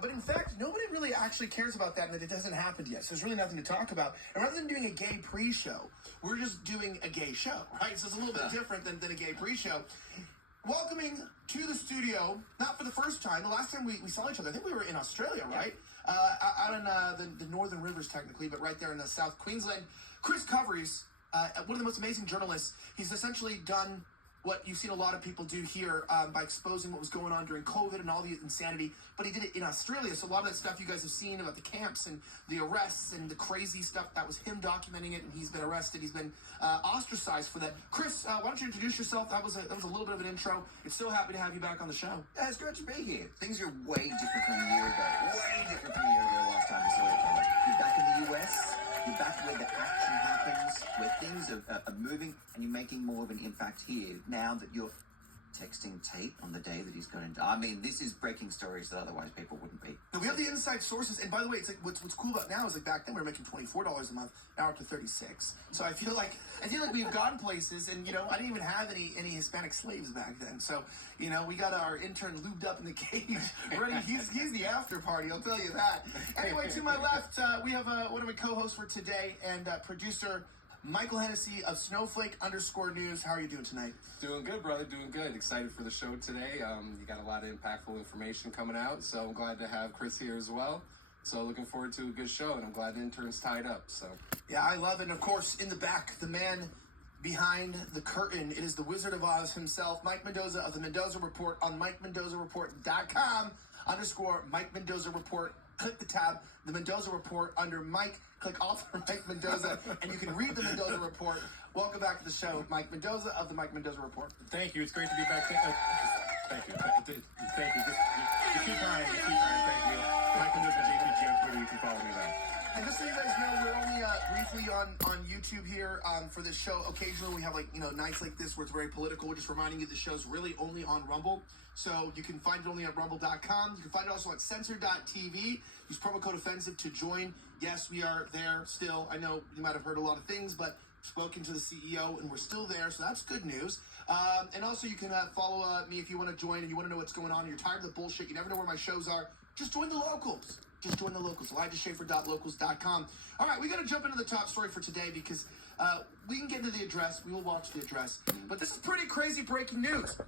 But in fact, nobody really actually cares about that, and that it hasn't happened yet. So there's really nothing to talk about. And rather than doing a gay pre-show, we're just doing a gay show, right? So it's a little bit different than a gay pre-show. Welcoming to the studio, not for the first time. The last time we saw each other, I think we were in Australia, right? Out in the Northern Rivers, technically, but right there in the South Queensland. Chris Coveries, one of the most amazing journalists. He's essentially done what you've seen a lot of people do here by exposing what was going on during COVID and all the insanity, but he did it in Australia. So a lot of that stuff you guys have seen about the camps and the arrests and the crazy stuff, that was him documenting it, and he's been arrested. He's been ostracized for that. Chris, why don't you introduce yourself? That was a little bit of an intro. It's so happy to have you back on the show. Yeah, it's great to be here. Things are way different than a year ago. Way different than a year ago last time we saw each other. You're back in the US. You're back where the action happens, where things are moving, and you're making more of an impact here now that you're texting Tate on the day that he's got into. I mean, this is breaking stories that otherwise people wouldn't be. We have the inside sources, and by the way, it's like what's cool about now is like back then we were making $24 a month, now we're up to $36. So I feel like we've gone places, and I didn't even have any Hispanic slaves back then. So we got our intern lubed up in the cage, ready. He's the after party, I'll tell you that. Anyway, to my left, we have one of my co-hosts for today and producer Michael Hennessy of Snowflake_News. How are you doing tonight? Doing good, brother. Doing good. Excited for the show today. You got a lot of impactful information coming out, so I'm glad to have Chris here as well. So looking forward to a good show, and I'm glad the intern's tied up. So yeah, I love it. And of course, in the back, the man behind the curtain, it is the Wizard of Oz himself, Mike Mendoza of the Mendoza Report on MikeMendozaReport.com _Mike Mendoza Report. Click the tab, the Mendoza Report, under Mike. Click author Mike Mendoza, and you can read the Mendoza Report. Welcome back to the show, Mike Mendoza of the Mike Mendoza Report. Thank you. It's great to be back. Thank you. Thank you. You keep trying. Thank you. Mike Mendoza, JPG on Twitter. You can follow me there. And just so you guys know, we're only briefly on YouTube here for this show. Occasionally we have nights like this where it's very political. We're just reminding you the show's really only on Rumble. So you can find it only at rumble.com. You can find it also at censor.tv. Use promo code offensive to join. Yes, we are there still. I know you might have heard a lot of things, but spoken to the CEO, and we're still there, so that's good news. And also you can follow me if you want to join and you want to know what's going on. You're tired of the bullshit. You never know where my shows are. Just join the locals. Just join the locals. ElijahSchaefer.locals.com. All right, we got to jump into the top story for today because we can get into the address. We will watch the address. But this is pretty crazy breaking news.